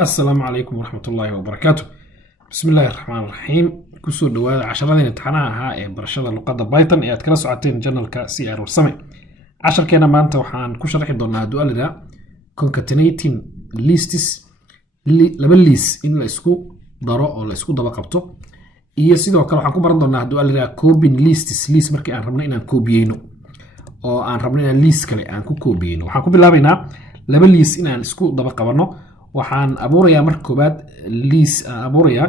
السلام عليكم ورحمة الله وبركاته. بسم الله الرحمن الرحيم. كسو دواada casharadeen imtixaanaha ahaa ee barashada luqadda Python ee aad kala socoteen channelka CR Warsame. Casharkeena maanta waxaan ku sharxi doonaa dualida concatenating lists laba list in la isku daro oo la isku daba qabto iyo sidoo kale waxaan ku baran doonaa dualida copying list markii aan rabno inaan koobiyeyno oo aan rabno inaan list kale aan ku koobiyeyno. Waxaan ku bilaabaynaa laba list inaan isku daba qabano. waxaan abuurayaa marka koobaad list abuurayaa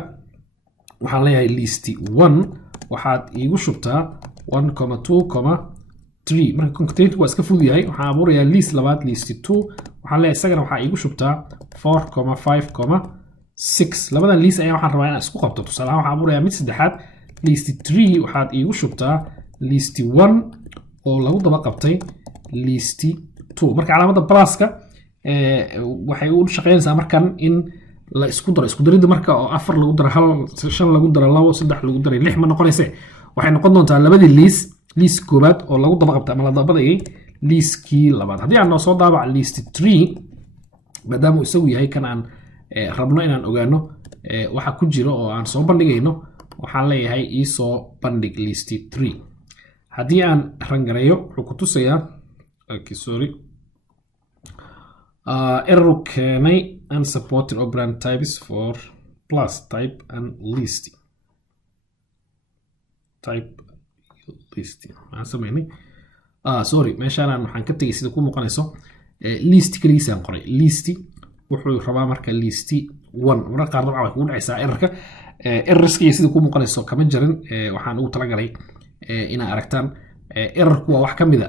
waxaan leeyahay list 1 waxaad iigu shubtaa 1,2,3 marka concatenate waa iska fudud yahay. waxaan abuurayaa list labaad list 2 waxaan leeyahay isagana waxaa iigu shubtaa 4,5,6 labadan list ayaa waxaan rabaa inaan isku qabto. tusaale ahaan waxaan abuurayaa mid saddexaad list 3 waxaad iigu shubtaa list 1 oo lagu daba qabtay list 2 marka calaamadda pluska waxay u shaqeynaysaa markan in la isku daro isku daridda marka oo 4 lagu daro 1 5 lagu daro 2 3 lagu daro 6 ma noqonaysa. waxay noqon doontaa labadii list koobaad oo lagu daba qabtay ama la dabadayay listkii labaad. haddii aan soo daabac list 3 maadaama uu isagu yahay kan aan rabno inaan ogaano waxa ku jiro oo aan soo bandhigayno waxaan leeyahay ii soo bandhig list 3. haddii aan rangareeyo wuxuu ku tusayaa error kenay unsupported operand types for plus type and list waxaan sameynay sorry meeshaan waxaan ka tagay sida ku muuqanayso list kaliisaan qoray list wuxuu rabaa marka list 1 marka qaar dabcan way kugu dhacaysaa errorska sida ku muuqanayso kama jarin. waxaan ugu talagalay inaa aragtaan errorku waa wax kamida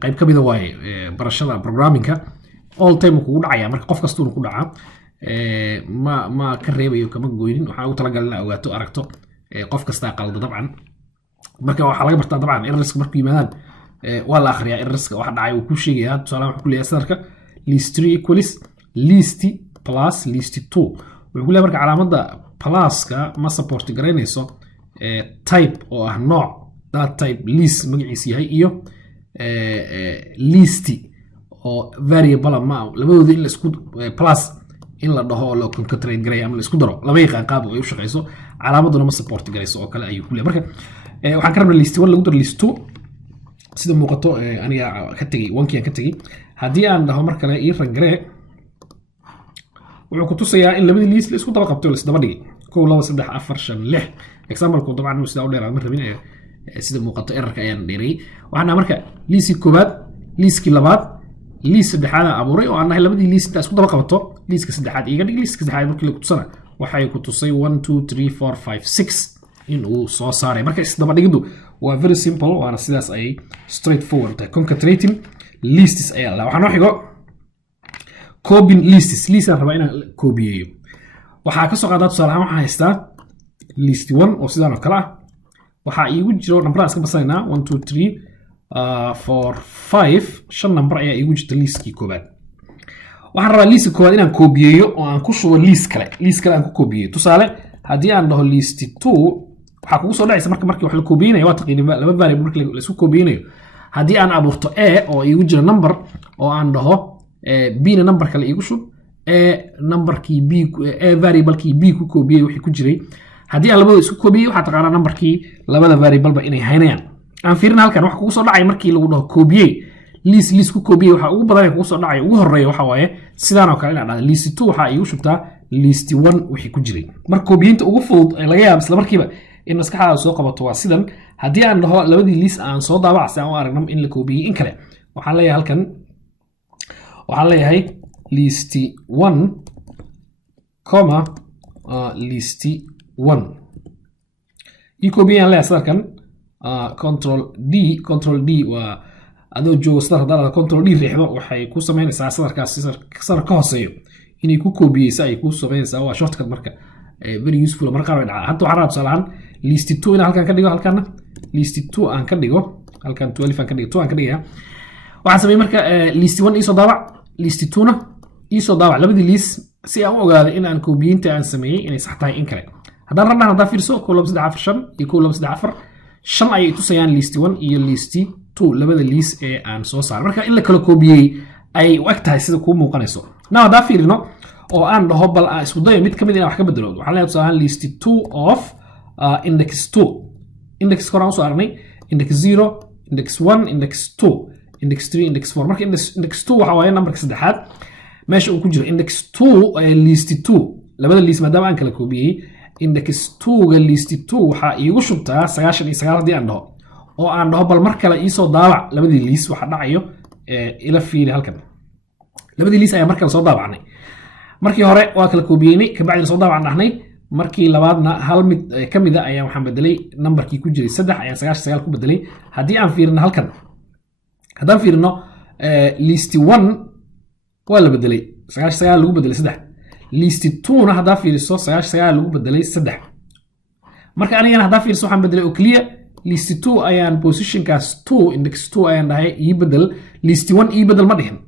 qayb kamida waaye barashada programmingka all time kugu dhacaya marka qof kastuuna ku dhaca ma ka reebayo kama gooynin. waxaan ugu talagalay inaa ogaato aragto qof kasta qaldo dabcan marka waxaa laga bartaa dabcan errorska markuu yimaadaan waa la akhriyaa errorska wax dhacay uu ku sheegayaa. tusaale wuxuu ku leeyahay sadarka list 3 equals list plus list 2 wuxuu ku leeyahay marka calaamadda pluska ma support garaynayso type oo ah nooc that type list magaciisa yahay iyo list oo variable ma labadooda in la isku plus in la dhaho oo la concatenate garay ama la isku daro laba yaqaan qaab ay u shaqeyso calaamaduna ma support garayso oo kale ayuu ku leeyahay. marka waxaan ka rabnaa list 1 lagu daro list 2 sida muuqato aniga ka tagay 1kii aan ka tagay. haddii aan dhaho mar kale ii rangaree wuxuu ku tusayaa in labadii list la isku daba qabtay oo la isdaba dhigay 1 2 3 4 5 6 example-ku dabcan uu sida u dheeraad ma rabin sida muuqato errorka ayaan dheereeyay. waxaan marka list koobaad listkii labaad list saddexaad aan abuuray oo aan nahay labadii list inta isku daba qabato listka saddexaad iga dhig listka saddexaad markii la ku tusana waxay ku tusay 1 2 3 4 5 6 in uu soo saaray. marka isdaba dhigiddu waa very simple waana sidaas ay straightforward tahay. concatenating lists ayaa la waxaan noo xigo copying list aan rabaa inaan koobiyeeyo. waxaa ka soo qaadaa tusaale ahaan waxaan haystaa list 1 oo sidaan oo kale ah waxaa iigu jiro nambarada iska basanaynaa 1 2 3 4 5 shan number ayaa iigu jirta listkii koobaad. waxaan rabaa listka koobaad inaan koobiyeeyo oo aan ku shubo list kale aan ku koobiyeeyo. tusaale haddii aan dhaho list 2 waxaa kugu soo dhacaysa markii wax la koobiyeynayo waa taqriiban laba variable markii la isku koobiyeynayo. haddii aan abuurto a oo iigu jira number oo aan dhaho b na number kale iigu shub numberkii b variablekii b ku koobiyey wixii ku jiray. haddii aan labada isku koobiyey waxaa taqaanaa numberkii labada variableba inay haynayaan. aan fiirina halkan wax kugu soo dhacay markii lagu dhaho koobiyey list ku koobiyey waxa ugu badan kugu soo dhacay ugu horeeya waxa waaye sidaan oo kale inaad dhahdo list 2 waxa iigu shubtaa list 1 wixii ku jiray. marka koobiyinta ugu fudud ee laga yaabo isla markiiba in maskaxdaada soo qabato waa sidan. haddii aan dhaho labadii list aan soo daabacay aan u aragno in la koobiyey in kale waxaan leeyahay halkan waxaan leeyahay list 1 list 1 ii koobiyaan leeyahay sadarkan control D waa adoo joogo sadar hadda control D riixdo waxay ku sameynaysaa sadarkaas sadar ka hooseeyo inay ku koobiyeysa ay ku sameynaysaa waa shortcut marka very useful marka qaar way dhacaa. hadda waxaan rabaa tusaale ahaan list 2 inaan halkan ka dhigo halkan list 2 aan ka dhigo halkan 12 aan ka dhigo 2 aan ka dhigaa. waxaan sameeyay marka list 1 ii soo daabac list 2 na ii soo daabac labadii list si aan u ogaado in aan koobiyinta aan sameeyay inay sax tahay in kale. haddaan rabnaa haddaa fiirso 1 2 3 4 5 iyo 1 2 3 4 shan ay tusayaan list 1 iyo list 2 labada list ee aan soo saaray marka in la kala koobiyay ay u eg tahay sida ku muuqanayso now hadaa fiirino oo aan dhaho bal aan isku dayo mid kamid ah wax ka bedelo waxa la yiraahdaa list 2 of index 2 index koraan soo aragnay index 0 index 1 index 2 index 3 index 4 marka index 2 waxa waaye numberka saddexaad meesha uu ku jiro index 2 list 2 labada list maadaama aan kala koobiyay index 2 ga list 2 waxa iigu shubtaa 99 hadii aan dhaho oo aan dhaho bal mar kale ii soo daabac labadii list waxa dhacayo ila fiiri halkan labadii list ayaa mar kale soo daabacnay markii hore waa kala koobiyeynay ka bacdi soo daabacan dhahnay markii labaadna hal mid kamid ah ayaa waxaan bedelay numberkii ku jiray 3 ayaan 99 ku bedelay hadii aan fiirino halkan hadaan fiirino list 1 waa la bedelay 99 lagu bedelay 3 list 2 na hadaa fiiriso 99 lagu bedelay 3 marka anigana hadaa fiiriso waxaan bedelay oo kaliya list 2 ayaan positionkaas 2 index 2 ayaan dhahay ii bedel list 1 ii bedel ma dhihin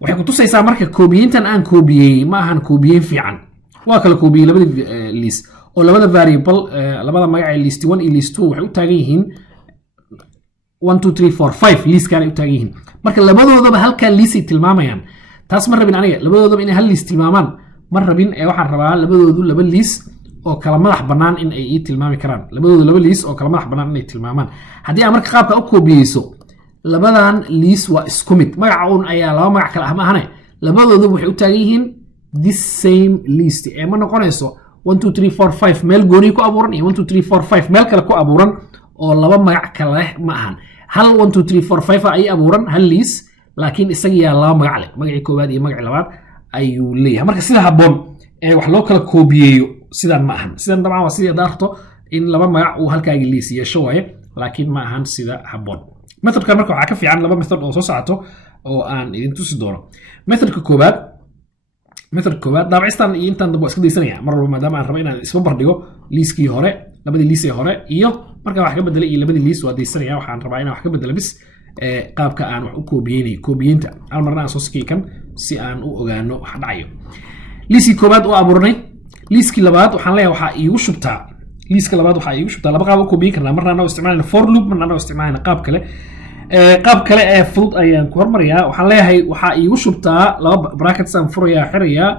waxay ku tusaysaa marka koobiyintan aan koobiyay ma ahan koobiyin fiican waa kala koobiyay labada list oo labada variable labada magac ee list 1 iyo list 2 waxay u taagan yihiin 1 2 3 4 5 list kan ay u taagan yihiin marka labadoodaba halka list ay tilmaamayaan taas ma rabin aniga labadoodaba in hal list tilmaamaan ma rabin ee waxaan rabaa labadoodu laba list oo kala madax banaan in ay ii tilmaami karaan labadoodu laba list oo kala madax banaan in ay tilmaamaan haddii aan marka qaabka u koobiyeyso labadan list waa isku mid magaca uun ayaa laba magac kala ah ma ahane labadoodu waxay u taagan yihiin this same list ee ma noqonayso 1 2 3 4 5 meel gooni ku abuuran iyo 1 2 3 4 5 meel kale ku abuuran oo laba magac kala leh ma ahan hal 1 2 3 4 5 ay abuuran hal list laakiin isaga yaa laba magac leh magacii koowaad iyo magacii labaad ayuu leeyahay marka sida habboon ee wax loo kala koobiyeeyo sidan ma ahan sidan dabcan waa sidii daarto in laba magac uu halkaagi list yeesho waaye laakiin ma ahan sida habboon methodka marka waxaa ka fiican laba method oo soo socoto oo aan idin tusi doono methodka koowaad daabacistan iyo intaan dambe iska daysanaya mar walba maadaama aan rabo inaan isba bardhigo liiskii hore labadii liis ee hore iyo markaan wax ka bedelay iyo labadii liis waa daysanaya waxaan rabaa inaan wax ka bedelo bis qaabka aan wax u koobiyeynayo koobiyinta hal marna aan soo sakiikan si aan u ogaano wax dhacayo liiskii koowaad oo abuurnay liiskii labaad waxaan leeyahay waxaa iigu shubtaa liiska labaad waxaa iigu shubtaa laba qaab u koobiyin karnaa marna anagoo isticmaalayna for loop marna anagoo isticmaalayna qaab kale ee fudud ayaan ku hormarayaa waxaan leeyahay waxaa iigu shubtaa laba brackets aan furayaa xirayaa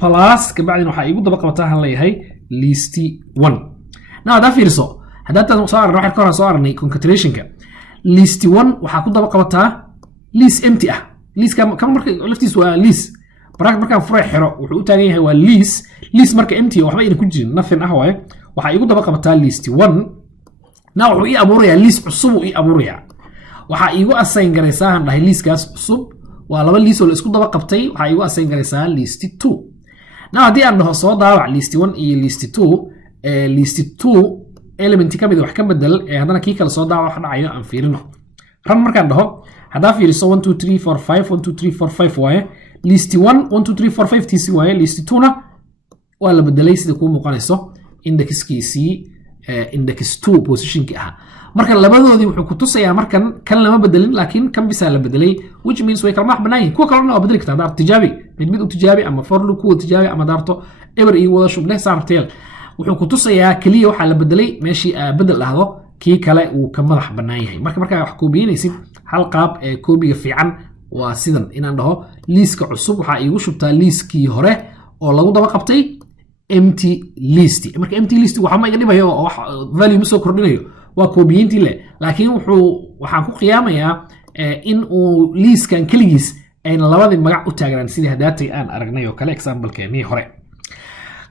plus kabacdina waxaa iigu daba qabataa aan leeyahay list 1 now hadaa fiiriso haddaataan soo aragna waxaan ka horaan soo aragnay concatenationka list 1 waxaa ku daba qabataa list empty ah list kan marka laftiis waa list bracket markaan furay xiro wuxuu u taagan yahay waa list marka empty waxba ayna ku jirin nothing ah waaye waxaa iigu daba qabataa list 1 now wuxuu ii abuurayaa list cusub uu ii abuurayaa waxaa iigu assign garaysaa aan dhahay listkaas cusub waa laba list oo la isku daba qabtay waxaa iigu assign garaysaa list 2 now haddii aan dhaho soo daabac list 1 iyo list 2 list 2 element ka mid wax ka bedel ee haddana kii kale soo daabac wax dhacayo aan fiirino ran markaan dhaho haddaa fiiriso 1 2 3 4 5 1 2 3 4 5 waaye list 1 1 2 3 4 5 tiisi waaye list 2 na waa la bedelay sida kuu muuqanayso indexkiisii index 2 positionkii ahaa marka labadoodii wuxuu ku tusayaa markan kan lama bedelin laakiin kan bisa la bedelay which means way kala madax bannaan yihiin kuwa kalena waa bedeli kartaa daar tijaabi mid u tijaabi ama for loop kuwa tijaabi ama daarto eber iyo wada shub leh saarteel wuxuu ku tusayaa kaliya waxaa la bedelay meeshii bedel dhahdo kii kale uu ka madax bannaan yahay marka wax koobiyeynaysid hal qaab ee koobiga fiican waa sidan inaan dhaho liiska cusub waxaa iigu shubtaa liiskii hore oo lagu daba qabtay empty list marka empty list waxa ma iga dhibayo oo wax value ma soo kordhinayo waa koobiyintii leh laakiin waxaan ku qiyaamayaa in uu liiskan keligiis ayna labadii magac u taagnaan sidii hadaatay aan aragnay oo kale example-keenii hore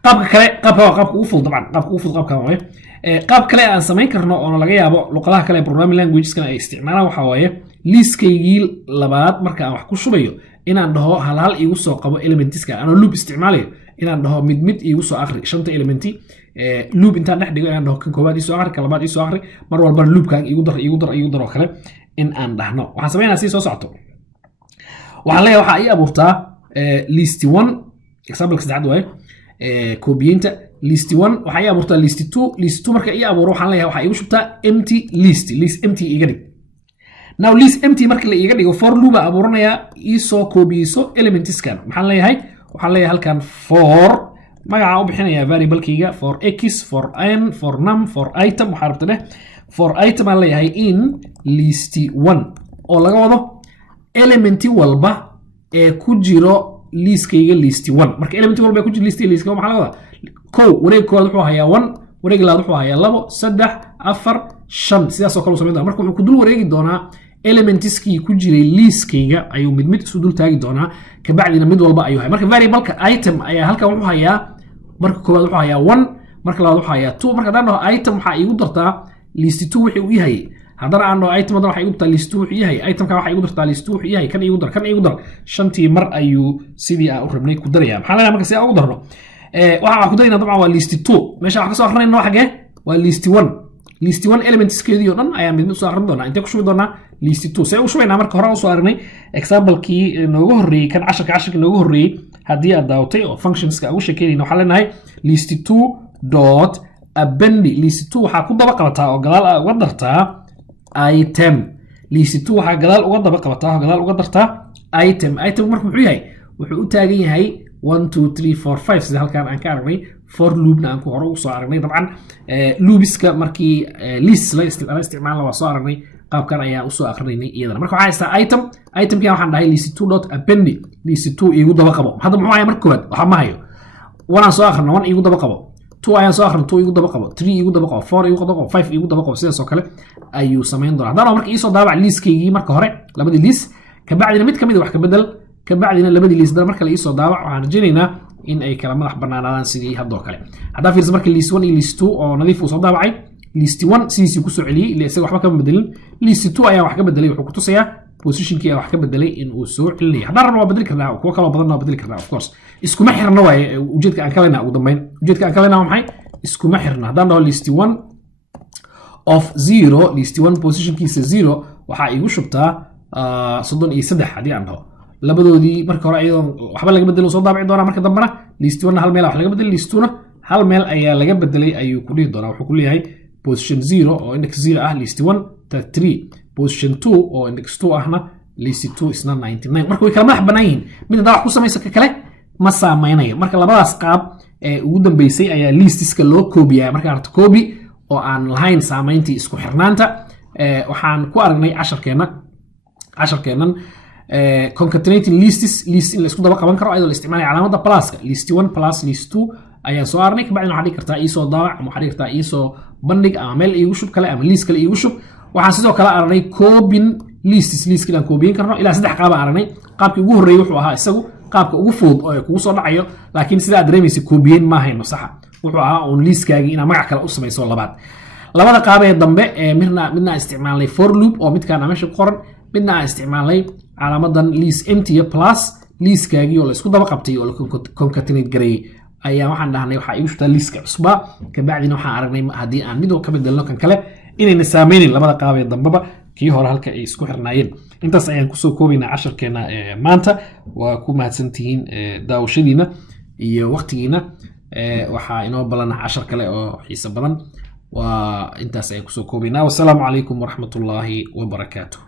qaabka ugu fudud dabcan qaabka waaye qaab kale aan samayn karno oo laga yaabo luqadaha kale programming languages-kana ay isticmaalaan waxaa waaye liiskaygii labaad marka aan wax ku shubayo inaan dhaho hal iigu soo qabo elementiska anoo loop isticmaalayo inaan dhaho mid iigu soo akhri shanta elementi loop intaan dhex dhigo inaan dhaho kan koowaad ii soo akhri kan labaad ii soo akhri mar walbana loopkan iigu dar oo kale in aan dhahno waxaan sameynaa si soo socoto waxaan leeyahay waxaa ii abuurtaa list 1 example saddexaad waaye koobiyinta list 1 waxaa ii abuurtaa list 2 list 2 marka ii abuuro waxaan leeyahay waxaa iigu shubtaa empty list empty iga dhig now list empty marka la iiga dhigo for loop abuuranayaa ii soo koobiyeyso elementskan maxaan leeyahay waxaan leeyahay halkan for magaca u bixinaya variable-kayga for x for n for num for item waxaa rabta dheh for item aan leeyahay in list 1 oo laga wado element walba ee ku jiro liiskayga list 1 marka element walba ee ku jiro list 1 maxaa laga wadaa kow wareeg koowaad wuxuu hayaa 1 wareeg labaad wuxuu hayaa 2 3 4 5 sidaas oo kale sameyn doona marka wuxuu ku dul wareegi doonaa elementiskii ku jiray liiskayga ayuu mid isu dul taagi doonaa ka bacdina mid walba ayuu hayaa marka variable-ka item ayaa halkan wuxuu hayaa marka koowaad wuxuu hayaa 1 marka labaad wuxuu hayaa 2 marka hadaan dhaho item waxa igu dartaa list 2 wixii uu yahay haddana aan dhaho item waxa igu dartaa list 2 wixii yahay itemka waxa igu dartaa list 2 wixii yahay kan igu dar shantii mar ayuu sidii aan u rabnay ku daraya maxaa la marka si aan ugu darno waxa ku darayna dabcan waa list 2 meesha waxa ka soo akrinayna waxa xagee waa list 1 list 1 elements-keedii oo dhan ayaa mid soo akhrin doonaa intee ku shubi doonaa list 2 say u shubaynaa marka hore u soo aragnay example-kii noogu horreeyay kan casharka noogu horreeyay haddii aad daawatay oo functions-ka ugu sheekeynayna waxaa leenahay list 2 dot append list 2 waxaa ku daba qabataa oo gadaal uga dartaa item list 2 waxaa gadaal uga daba qabataa oo gadaal uga dartaa item marka muxuu yahay wuxuu u taagan yahay 1 2 3 4 5 sida halkaan aan ka aragnay for loopna aan ku hore u soo aragnay dabcan loopiska markii list la isticmaalo waa soo aragnay qaabkan ayaa u soo akrinaynay iyadana marka waxaa haystaa itemkii waxaan dhahay list 2 dot append list 2 igu daba qabo hadda muxuu hayaa marka koowaad waxa ma hayo 1 aan soo akhrino 1 igu daba qabo 2 ayaan soo akhrino 2 igu daba qabo 3 igu daba qabo 4 igu daba qabo 5 igu daba qabo sidaas oo kale ayuu sameyn doonaa haddana marka iisoo daabac liiskaygii marka hore labadii liis ka bacdina mid kamid wax ka bedel ka bacdina labadii liis dal marka la iisoo daabac waxaan rajaynaynaa in ay kala madax banaanaadaan sidii hadoo kale haddaa fiirsa marka list 1 iyo list 2 oo nadiif uu soo daabacay list 1 sidiisii ku soo celiyey ilaa isaga waxba kama bedelin list 2 ayaa wax ka bedelay wuxuu ku tusayaa positionkii ayaa wax ka bedelay in uu soo celinayo haddaan rabno waa bedeli karnaa kuwa kaloo badan waa bedeli karnaa of course iskuma xirna waaye ujeedka aan ka leynaa ugu dambeyn ujeedka aan ka leynaa waa maxay iskuma xirna haddaan dhaho list 1 of 0 list 1 positionkiisa 0 waxaa igu shubtaa 33 haddii aan dhaho labadoodii marka hore iyadoo waxba laga bedelo soo daabici doonaa marka dambana list 1 hal meel wax laga bedelay list 2 hal meel ayaa laga bedelay ayuu ku dhihi doonaa wuxuu ku leeyahay position 0 oo index 0 ah list 1 3 position 2 oo index 2 ahna list 2 isna 99 marka way kala madax bannaan yihiin mid hadaa wax ku samaysa ka kale ma saameynayo marka labadaas qaab ee ugu dambeysay ayaa listiska loo koobiyaa marka aragto koobi oo aan lahayn saameyntii isku xirnaanta waxaan ku aragnay casharkeennan concatenating lists list in la isku daba qaban karo ayadoo la isticmaalaya calaamada pluska list 1 plus list 2 ayaan soo aragnay kabacdina waxaa dhigi kartaa iisoo daabac ama waxaa dhigi kartaa iisoo bandhig ama meel iigu shub kale ama liis kale iigu shub waxaan sidoo kale aragnay copying liiskii aan koobiyin karno ilaa 3 qaab aragnay qaabkii ugu horreeyay wuxuu ahaa isagu qaabka ugu fudud oo kugu soo dhacayo laakiin sida aad dareemaysa koobiyin ma hayno saxa wuxuu ahaa uun liiskaagii inaad magac kale u samayso labada qaab ee dambe midna isticmaalnay for loop oo midkaan meesha ku qoran midna aan isticmaalnay calaamadan list empty plus liiskaagii oo la isku daba qabtay oo la concatenate gareeyay ayaa waxaan dhahnay waxaa igu shubtaa liiska cusba kabacdina waxaan aragnay haddii aan mid ka bedelno kan kale inayna saameynin labada qaab ee dambeba kii hore halka ay isku xirnaayeen intaas ayaan kusoo koobaynaa casharkeena maanta waa ku mahadsantihiin daawashadiina iyo waqtigiina waxaa inoo balana cashar kale oo xiiso badan waa intaas ayaan kusoo koobaynaa wassalaamu calaykum waraxmatullaahi wabarakaatuh